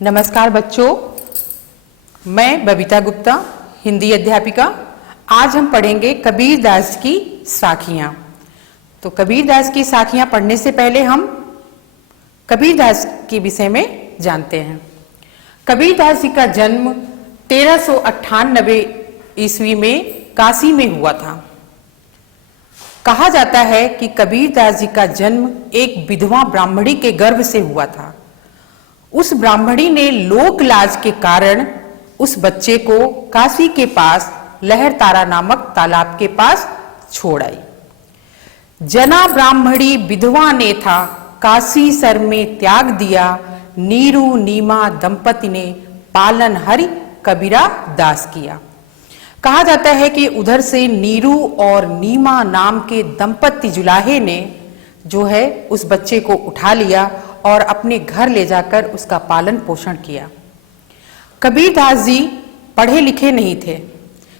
नमस्कार बच्चों, मैं बबीता गुप्ता, हिंदी अध्यापिका। आज हम पढ़ेंगे कबीरदास की साखियाँ। तो कबीरदास की साखियाँ पढ़ने से पहले हम कबीरदास के विषय में जानते हैं। कबीरदास जी का जन्म 1398 ईस्वी में काशी में हुआ था। कहा जाता है कि कबीरदास जी का जन्म एक विधवा ब्राह्मणी के गर्भ से हुआ था। उस ब्राह्मणी ने लोक लाज के कारण उस बच्चे को काशी के पास लहरतारा नामक तालाब के पास छोड़ आई। जना ब्राह्मणी विधवा ने था काशी सर में त्याग दिया, नीरू नीमा दंपति ने पालन हरि कबीरा दास किया। कहा जाता है कि उधर से नीरू और नीमा नाम के दंपति जुलाहे ने जो है उस बच्चे को उठा लिया और अपने घर ले जाकर उसका पालन पोषण किया। कबीरदास जी पढ़े लिखे नहीं थे।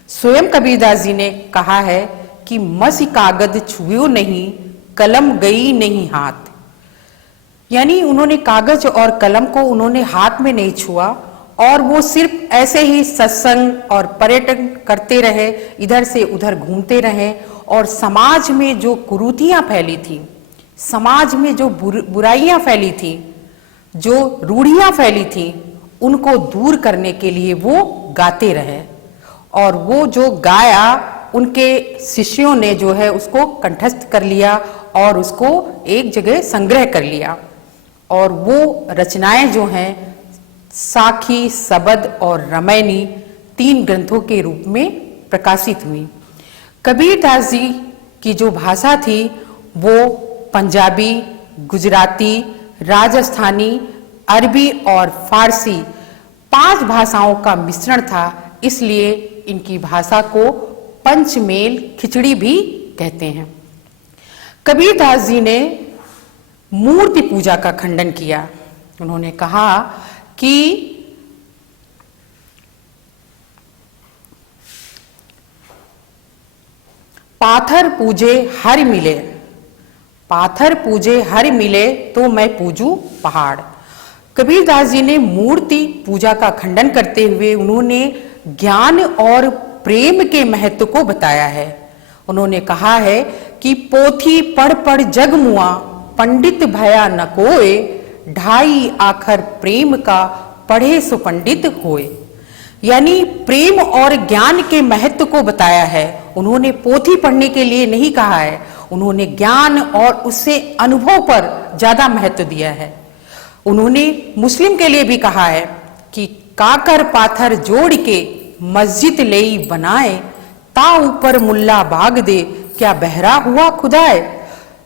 स्वयं कबीरदास जी ने कहा है कि मसी कागज छुओ नहीं, कलम गई नहीं हाथ। यानी उन्होंने कागज और कलम को उन्होंने हाथ में नहीं छुआ और वो सिर्फ ऐसे ही सत्संग और पर्यटन करते रहे, इधर से उधर घूमते रहे और समाज में जो कुरीतियां फैली थी, समाज में जो बुराइयां फैली थी, जो रूढ़ियां फैली थी, उनको दूर करने के लिए वो गाते रहे। और वो जो गाया उनके शिष्यों ने जो है उसको कंठस्थ कर लिया और उसको एक जगह संग्रह कर लिया। और वो रचनाएं जो हैं साखी, सबद और रामायणी 3 ग्रंथों के रूप में प्रकाशित हुई। कबीरदास जी की जो भाषा थी वो पंजाबी, गुजराती, राजस्थानी, अरबी और फारसी 5 भाषाओं का मिश्रण था। इसलिए इनकी भाषा को पंचमेल खिचड़ी भी कहते हैं। कबीरदास जी ने मूर्ति पूजा का खंडन किया। उन्होंने कहा कि पाथर पूजे हर मिले, पाथर पूजे हर मिले तो मैं पूजू पहाड़। कबीरदास जी ने मूर्ति पूजा का खंडन करते हुए उन्होंने ज्ञान और प्रेम के महत्व को बताया है। उन्होंने कहा है कि पोथी पढ़ पढ़ जग मुआ, पंडित भया न कोय, ढाई आखर प्रेम का पढ़े सो पंडित होए। यानी प्रेम और ज्ञान के महत्व को बताया है। उन्होंने पोथी पढ़ने के लिए नहीं कहा है, उन्होंने ज्ञान और उससे अनुभव पर ज्यादा महत्व दिया है। उन्होंने मुस्लिम के लिए भी कहा है कि काकर पाथर जोड़ के मस्जिद लेई बनाए, ता ऊपर मुल्ला भाग दे क्या बहरा हुआ खुदाए।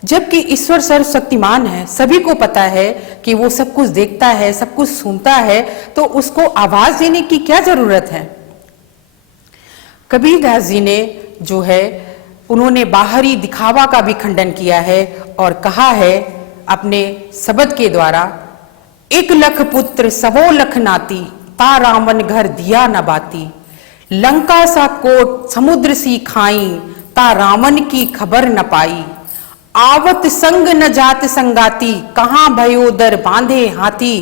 जबकि ईश्वर सर्वशक्तिमान है, सभी को पता है कि वो सब कुछ देखता है, सब कुछ सुनता है, तो उसको आवाज देने की क्या जरूरत है। कबीरदास जी ने जो है उन्होंने बाहरी दिखावा का भी खंडन किया है और कहा है अपने शब्द के द्वारा, 1 लख पुत्र सबो लख नाती, ता रावण घर दिया न बाती। लंका सा कोट समुद्र सी खाई, ता रावण की खबर न पाई। आवत संग न जात संगाती, कहाँ भयो दर बांधे हाथी।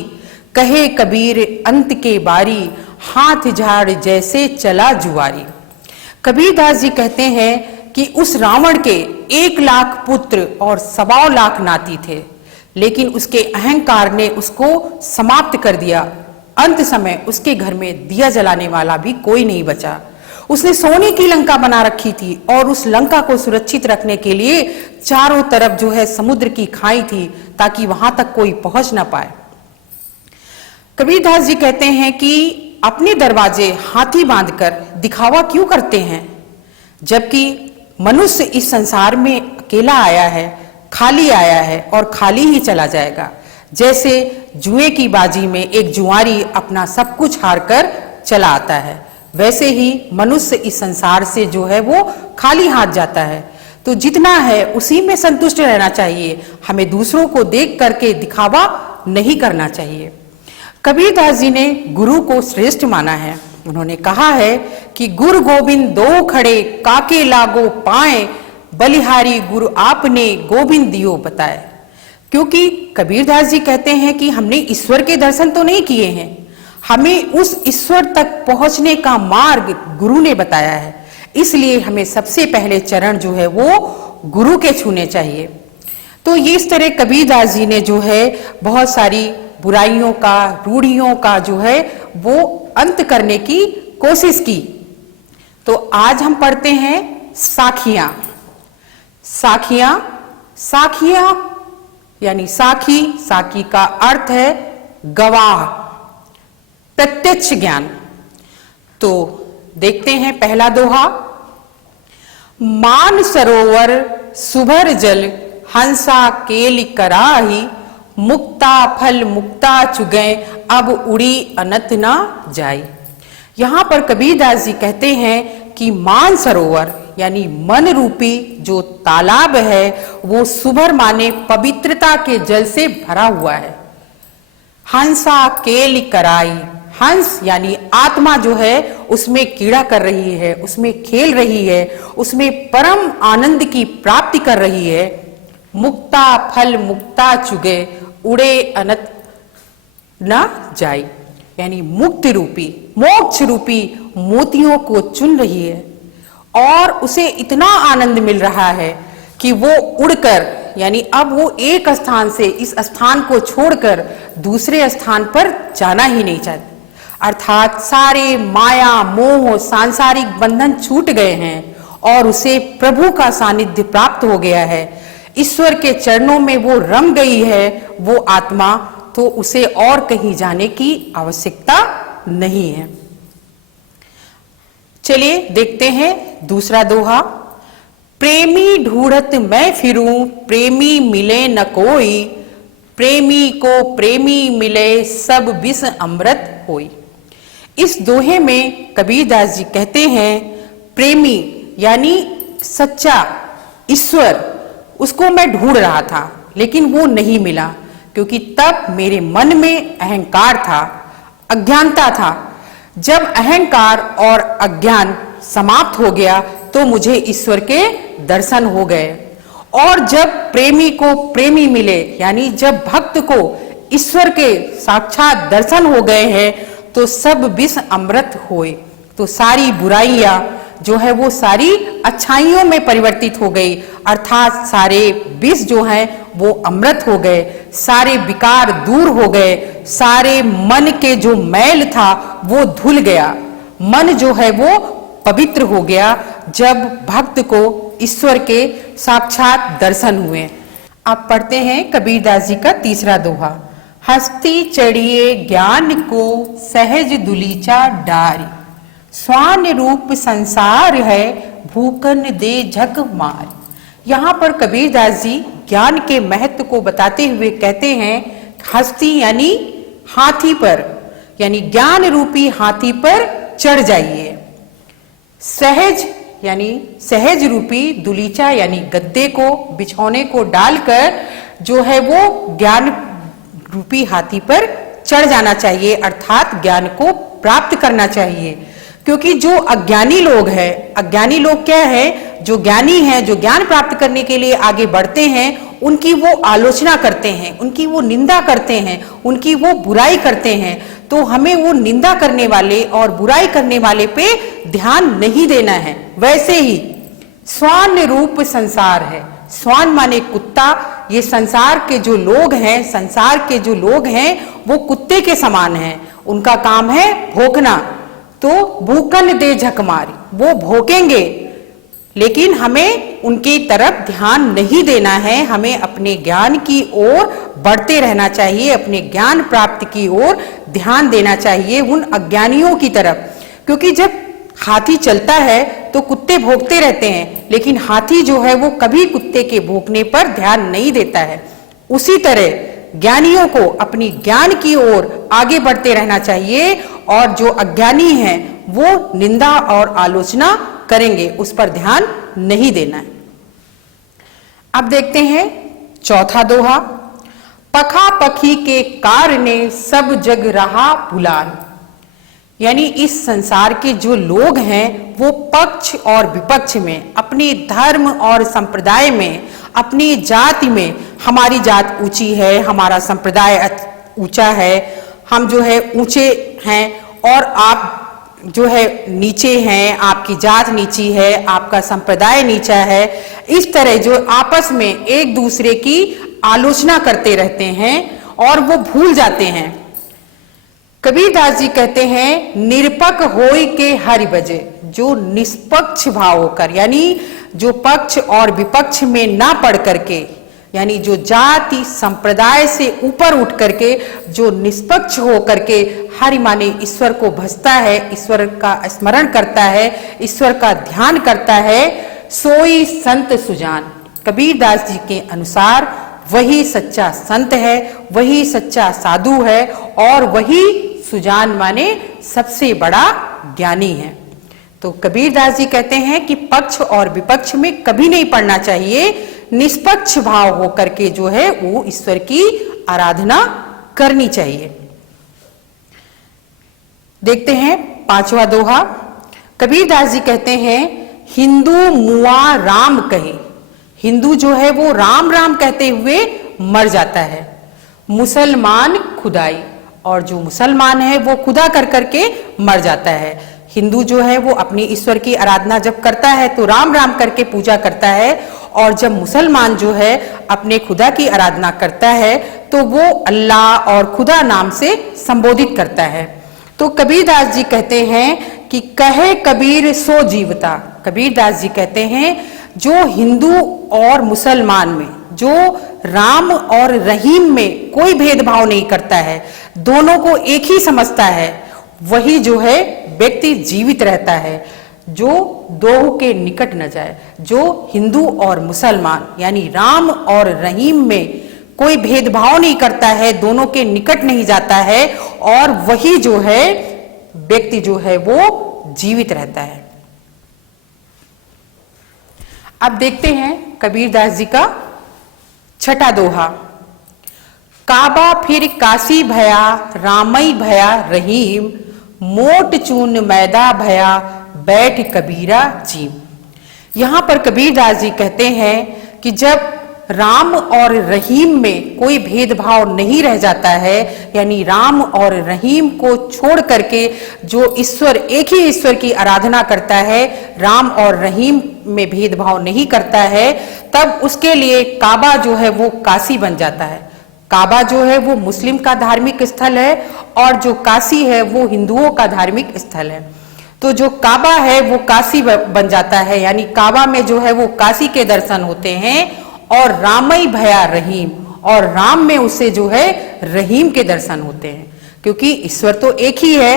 कहे कबीर अंत के बारी, हाथ झाड़ जैसे चला जुआरी। कबीरदास जी कहते हैं कि उस रावण के 1 लाख पुत्र और 1.25 लाख नाती थे, लेकिन उसके अहंकार ने उसको समाप्त कर दिया। अंत समय उसके घर में दिया जलाने वाला भी कोई नहीं बचा। उसने सोने की लंका बना रखी थी और उस लंका को सुरक्षित रखने के लिए चारों तरफ जो है समुद्र की खाई थी ताकि वहां तक कोई पहुंच ना पाए। कबीरदास जी कहते हैं कि अपने दरवाजे हाथी बांधकर दिखावा क्यों करते हैं, जबकि मनुष्य इस संसार में अकेला आया है, खाली आया है और खाली ही चला जाएगा। जैसे जुए की बाजी में एक जुआरी अपना सब कुछ हार कर चला आता है, वैसे ही मनुष्य इस संसार से जो है वो खाली हाथ जाता है। तो जितना है उसी में संतुष्ट रहना चाहिए, हमें दूसरों को देख करके दिखावा नहीं करना चाहिए। कबीरदास जी ने गुरु को श्रेष्ठ माना है। उन्होंने कहा है कि गुरु गोविंद 2 खड़े, काके लागो पाए, बलिहारी गुरु आपने गोविंद दियो बताए। क्योंकि कबीरदास जी कहते हैं कि हमने ईश्वर के दर्शन तो नहीं किए हैं, हमें उस ईश्वर तक पहुंचने का मार्ग गुरु ने बताया है, इसलिए हमें सबसे पहले चरण जो है वो गुरु के छूने चाहिए। तो ये इस तरह कबीरदास जी ने जो है बहुत सारी बुराइयों का, रूढ़ियों का जो है वो अंत करने की कोशिश की। तो आज हम पढ़ते हैं साखियां। साखियां, साखियां यानी साखी, साखी का अर्थ है गवाह, प्रत्यक्ष ज्ञान। तो देखते हैं पहला दोहा। मान सरोवर सुभर जल, हंसा केल कराही, मुक्ता फल मुक्ता चुगै, अब उड़ी अनंत ना जाई। यहां पर कबीरदास जी कहते हैं कि मान सरोवर यानी मन रूपी जो तालाब है वो सुभर माने पवित्रता के जल से भरा हुआ है। हंसा केल कराई, हंस यानी आत्मा जो है उसमें कीड़ा कर रही है, उसमें खेल रही है, उसमें परम आनंद की प्राप्ति कर रही है। मुक्ता फल मुक्ता चुगे, उड़े अनंत न जाई, यानी मुक्त रूपी, मोक्ष रूपी मोतियों को चुन रही है और उसे इतना आनंद मिल रहा है कि वो उड़कर, यानी अब वो एक स्थान से इस स्थान को छोड़कर दूसरे स्थान पर जाना ही नहीं चाहती। अर्थात सारे माया मोह सांसारिक बंधन छूट गए हैं और उसे प्रभु का सानिध्य प्राप्त हो गया है। ईश्वर के चरणों में वो रम गई है वो आत्मा, तो उसे और कहीं जाने की आवश्यकता नहीं है। चलिए देखते हैं दूसरा दोहा। प्रेमी ढूंढत मैं फिरूं, प्रेमी मिले न कोई, प्रेमी को प्रेमी मिले, सब विष अमृत होई। इस दोहे में कबीरदास जी कहते हैं प्रेमी यानी सच्चा ईश्वर, उसको मैं ढूंढ रहा था लेकिन वो नहीं मिला, क्योंकि तब मेरे मन में अहंकार था, अज्ञानता था। जब अहंकार और अज्ञान समाप्त हो गया तो मुझे ईश्वर के दर्शन हो गए। और जब प्रेमी को प्रेमी मिले, यानी जब भक्त को ईश्वर के साक्षात दर्शन हो गए हैं, तो सब विष अमृत होए। तो सारी बुराइयां जो है वो सारी अच्छाइयों में परिवर्तित हो गई, अर्थात सारे विष जो हैं वो अमृत हो गए, सारे विकार दूर हो गए, सारे मन के जो मैल था वो धुल गया, मन जो है वो पवित्र हो गया जब भक्त को ईश्वर के साक्षात दर्शन हुए। अब पढ़ते हैं कबीरदास जी का तीसरा दोहा। हस्ती चढ़िए ज्ञान को, सहज दुलीचा डारी, स्वान रूप संसार है, भूकन दे झक मार। यहाँ पर कबीरदास जी ज्ञान के महत्व को बताते हुए कहते हैं हस्ती यानी हाथी पर, यानी ज्ञान रूपी हाथी पर चढ़ जाइए। सहज यानी सहज रूपी दुलीचा यानी गद्दे को, बिछौने को डालकर जो है वो ज्ञान रूपी हाथी पर चढ़ जाना चाहिए, अर्थात ज्ञान को प्राप्त करना चाहिए। क्योंकि जो अज्ञानी लोग हैं, अज्ञानी लोग क्या है, जो ज्ञानी हैं, जो ज्ञान प्राप्त करने के लिए आगे बढ़ते हैं, उनकी वो आलोचना करते हैं, उनकी वो निंदा करते हैं, उनकी वो बुराई करते हैं। तो हमें वो निंदा करने वाले और बुराई करने वाले पे ध्यान नहीं देना है। वैसे ही स्वान रूप संसार है, स्वान माने कुत्ता। ये संसार के जो लोग हैं, संसार के जो लोग हैं वो कुत्ते के समान हैं, उनका काम है भौंकना। तो भूकन दे झक मारी, वो भौंकेंगे, लेकिन हमें उनकी तरफ ध्यान नहीं देना है। हमें अपने ज्ञान की ओर बढ़ते रहना चाहिए, अपने ज्ञान प्राप्ति की ओर ध्यान देना चाहिए, उन अज्ञानियों की तरफ। क्योंकि जब हाथी चलता है तो कुत्ते भौंकते रहते हैं, लेकिन हाथी जो है वो कभी कुत्ते के भौंकने पर ध्यान नहीं देता है। उसी तरह ज्ञानियों को अपनी ज्ञान की ओर आगे बढ़ते रहना चाहिए, और जो अज्ञानी हैं वो निंदा और आलोचना करेंगे, उस पर ध्यान नहीं देना है। अब देखते हैं चौथा दोहा। पखा पखी के कारणे सब जग रहा भुलान, यानी इस संसार के जो लोग हैं वो पक्ष और विपक्ष में, अपने धर्म और संप्रदाय में, अपनी जाति में, हमारी जात ऊंची है, हमारा संप्रदाय ऊंचा है, हम जो है ऊंचे हैं और आप जो है नीचे हैं, आपकी जात नीची है, आपका संप्रदाय नीचा है, इस तरह जो आपस में एक दूसरे की आलोचना करते रहते हैं और वो भूल जाते हैं। कबीरदास जी कहते हैं निरपक होय के हरि बजे, जो निष्पक्ष भाव होकर, यानी जो पक्ष और विपक्ष में ना पड़ करके, यानी जो जाति संप्रदाय से ऊपर उठ करके जो निष्पक्ष हो करके हरि माने ईश्वर को भजता है, ईश्वर का स्मरण करता है, ईश्वर का ध्यान करता है, सोई संत सुजान। कबीरदास जी के अनुसार वही सच्चा संत है, वही सच्चा साधु है और वही सुजान माने सबसे बड़ा ज्ञानी है। तो कबीरदास जी कहते हैं कि पक्ष और विपक्ष में कभी नहीं पड़ना चाहिए, निष्पक्ष भाव होकर के जो है वो ईश्वर की आराधना करनी चाहिए। देखते हैं 5वां दोहा। कबीरदास जी कहते हैं हिंदू मुआ राम कहे, हिंदू जो है वो राम राम कहते हुए मर जाता है। मुसलमान खुदाई, और जो मुसलमान है वो खुदा कर करके मर जाता है। हिंदू जो है वो अपनी ईश्वर की आराधना जब करता है तो राम राम करके पूजा करता है, और जब मुसलमान जो है अपने खुदा की आराधना करता है तो वो अल्लाह और खुदा नाम से संबोधित करता है। तो कबीरदास जी कहते हैं कि कहे कबीर सो जीवता। कबीरदास जी कहते हैं जो हिंदू और मुसलमान में, जो राम और रहीम में कोई भेदभाव नहीं करता है, दोनों को एक ही समझता है, वही जो है व्यक्ति जीवित रहता है, जो दो के निकट न जाए। जो हिंदू और मुसलमान यानी राम और रहीम में कोई भेदभाव नहीं करता है, दोनों के निकट नहीं जाता है, और वही जो है व्यक्ति जो है वो जीवित रहता है। अब देखते हैं कबीरदास जी का 6ठा दोहा। काबा फिर काशी भया, रामई भया रहीम, मोट चून मैदा भया, बैठ कबीरा जीम। यहां पर कबीरदास जी कहते हैं कि जब राम और रहीम में कोई भेदभाव नहीं रह जाता है, यानी राम और रहीम को छोड़ करके जो ईश्वर, एक ही ईश्वर की आराधना करता है, राम और रहीम में भेदभाव नहीं करता है, तब उसके लिए काबा जो है वो काशी बन जाता है। काबा जो है वो मुस्लिम का धार्मिक स्थल है और जो काशी है वो हिंदुओं का धार्मिक स्थल है। तो जो काबा है वो काशी बन जाता है, यानी काबा में जो है वो काशी के दर्शन होते हैं, और रामई भया रहीम, और राम में उसे जो है रहीम के दर्शन होते हैं, क्योंकि ईश्वर तो एक ही है।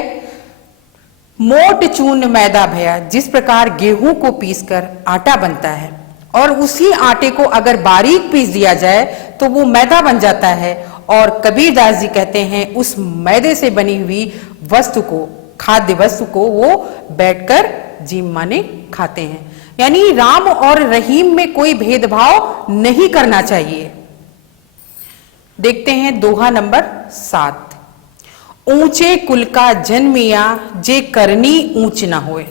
मोट चून मैदा भया, जिस प्रकार गेहूं को पीसकर आटा बनता है और उसी आटे को अगर बारीक पीस दिया जाए तो वो मैदा बन जाता है, और कबीरदास जी कहते हैं उस मैदे से बनी हुई वस्तु को, खाद्य वस्तु को वो बैठकर जीम माने खाते हैं। यानी राम और रहीम में कोई भेदभाव नहीं करना चाहिए। देखते हैं दोहा नंबर 7। ऊंचे कुल का जन्मिया, जे करनी ऊंच ना होए।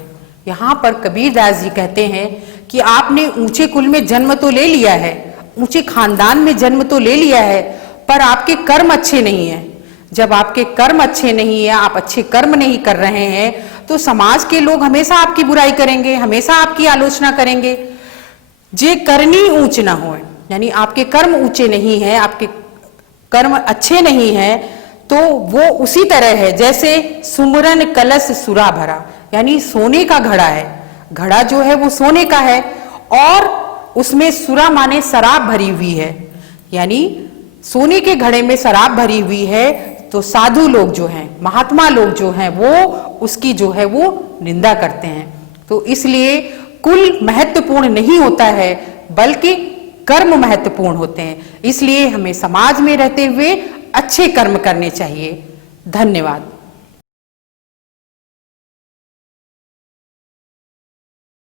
यहां पर कबीरदास जी कहते हैं कि आपने ऊंचे कुल में जन्म तो ले लिया है, ऊंचे खानदान में जन्म तो ले लिया है, पर आपके कर्म अच्छे नहीं है। जब आपके कर्म अच्छे नहीं है, आप अच्छे कर्म नहीं कर रहे हैं, तो समाज के लोग हमेशा आपकी बुराई करेंगे, हमेशा आपकी आलोचना करेंगे। जे करनी ऊंच ना हो, यानी आपके कर्म ऊंचे नहीं है, आपके कर्म अच्छे नहीं है, तो वो उसी तरह है जैसे सुमरन कलश सुरा भरा, यानी सोने का घड़ा है, घड़ा जो है वो सोने का है और उसमें सुरा माने शराब भरी हुई है, यानी सोने के घड़े में शराब भरी हुई है, तो साधु लोग जो हैं, महात्मा लोग जो हैं, वो उसकी जो है वो निंदा करते हैं। तो इसलिए कुल महत्वपूर्ण नहीं होता है, बल्कि कर्म महत्वपूर्ण होते हैं। इसलिए हमें समाज में रहते हुए अच्छे कर्म करने चाहिए। धन्यवाद।